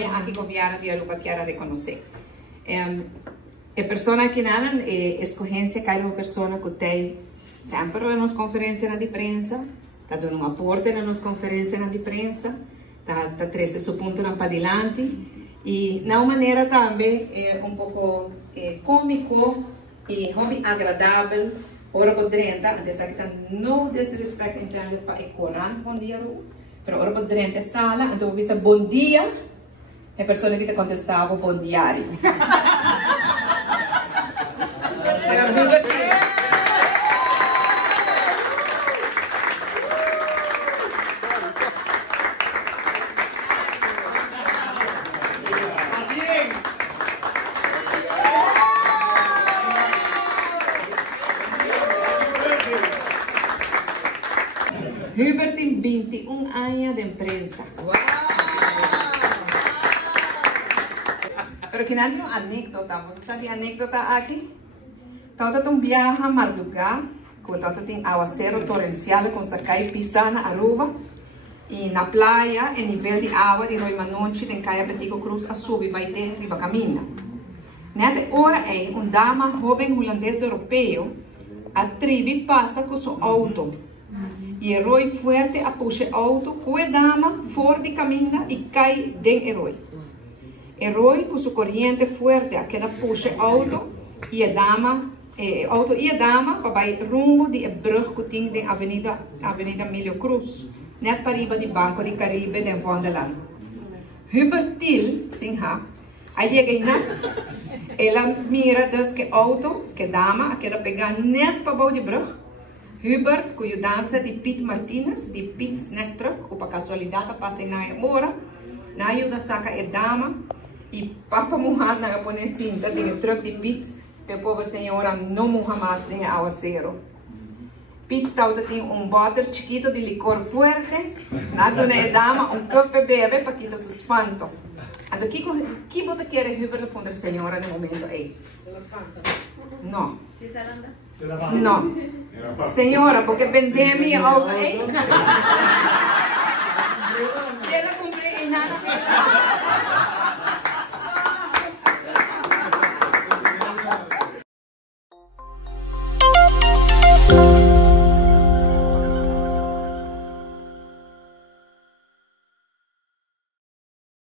Maya aqui governo de Aruba quer reconhecer. A pessoa que nada escolhência cada pessoa que tem sempre nas conferências de imprensa, está dando um aporte nas conferências de imprensa, está trazendo seu ponto para adiante e na maneira também um pouco cômico e agradável. Ora podrenta, antes que não desrespeito entende para o corante bom dia, mas ora podrenta sala, então visa bom dia, a pessoa que te contestava bom diário. Hubert tem 21 anos de imprensa. Pero que não tem uma anedota, você sabe a anedota aqui? Então, tem um viagem a Mardugá, quando tem aguacero torrencial, com sacai pisana Aruba, e na praia, o nível de água de Roi Manoche, tem caia Petico Cruz, a subir, vai ter, riba caminha. Nessa hora é dama jovem holandês europeu, a tribo passa com seu auto. E o herói forte a puxa auto, com a dama fora de caminha e cai dentro do herói. Herói com sua corrente forte, aquela puxa auto e a dama vai rumo de brug que tem de Avenida Milho Cruz, net para riba de Banco de Caribe de Vondeland. Hubert Til, sinha, aí ela mira dus que auto, que dama, aquela pegar net para baixo de brug. Hubert, que dança de Pete Martinez, de Pete Snack Truck, que por casualidade passa na hora, na ajuda saca a dama e papa morrer na japonesinha, tem o truck de Pete, que a pobre senhora não morra mais tem aguacero. Pete tauta tem bote chiquito de licor forte, nada na dama, cup de bebê para quitar os espanto. Então, que você quer Hubert para a senhora no momento aí? Não. Não. Senhora, porque vendemi auto aí. Ela comprei nada.